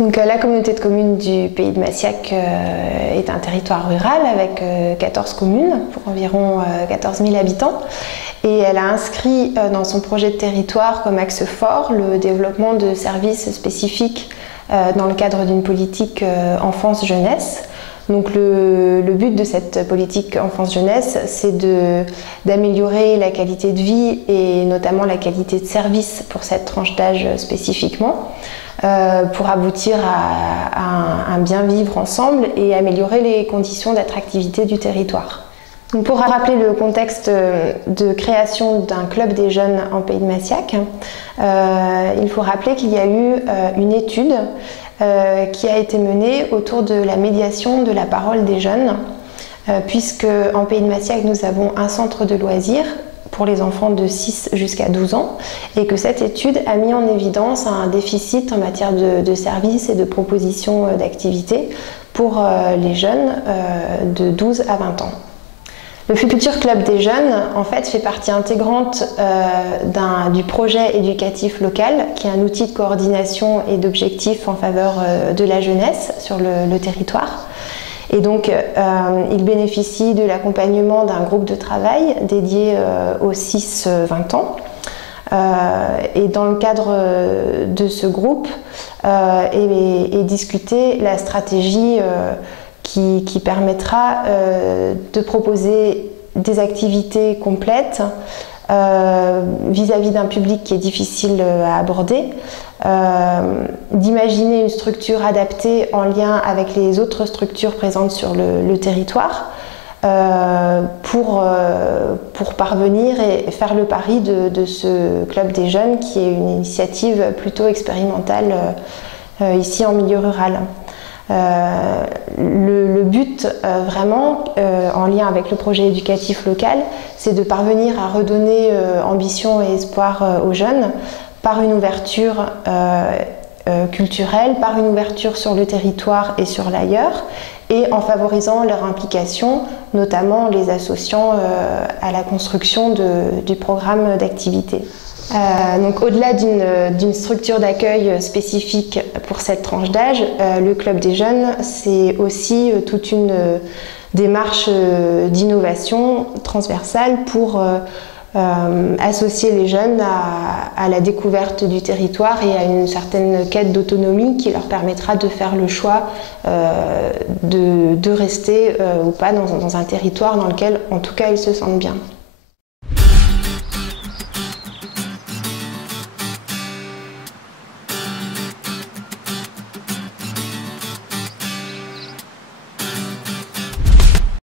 Donc, la communauté de communes du Pays de Massiac est un territoire rural avec 14 communes pour environ 14 000 habitants. Et elle a inscrit dans son projet de territoire comme axe fort le développement de services spécifiques dans le cadre d'une politique enfance-jeunesse. Donc le but de cette politique enfance-jeunesse, c'est d'améliorer la qualité de vie et notamment la qualité de service pour cette tranche d'âge spécifiquement, pour aboutir à un bien vivre ensemble et améliorer les conditions d'attractivité du territoire. Donc pour rappeler le contexte de création d'un club des jeunes en Pays de Massiac, il faut rappeler qu'il y a eu une étude qui a été menée autour de la médiation de la parole des jeunes, puisque en Pays de Massiac nous avons un centre de loisirs pour les enfants de 6 jusqu'à 12 ans et que cette étude a mis en évidence un déficit en matière de services et de propositions d'activités pour les jeunes de 12 à 20 ans. Le futur club des jeunes, en fait, fait partie intégrante du projet éducatif local, qui est un outil de coordination et d'objectifs en faveur de la jeunesse sur le territoire. Et donc, il bénéficie de l'accompagnement d'un groupe de travail dédié aux 6-20 ans. Et dans le cadre de ce groupe est discutée la stratégie qui permettra de proposer des activités complètes vis-à-vis d'un public qui est difficile à aborder, d'imaginer une structure adaptée en lien avec les autres structures présentes sur le territoire pour parvenir et faire le pari de ce club des jeunes qui est une initiative plutôt expérimentale ici en milieu rural. Le but vraiment, en lien avec le projet éducatif local, c'est de parvenir à redonner ambition et espoir aux jeunes par une ouverture culturelle, par une ouverture sur le territoire et sur l'ailleurs, et en favorisant leur implication, notamment les associant à la construction du programme d'activité. Donc au-delà d'une structure d'accueil spécifique pour cette tranche d'âge, le Club des jeunes, c'est aussi toute une démarche d'innovation transversale pour associer les jeunes à la découverte du territoire et à une certaine quête d'autonomie qui leur permettra de faire le choix de rester ou pas dans un territoire dans lequel en tout cas ils se sentent bien.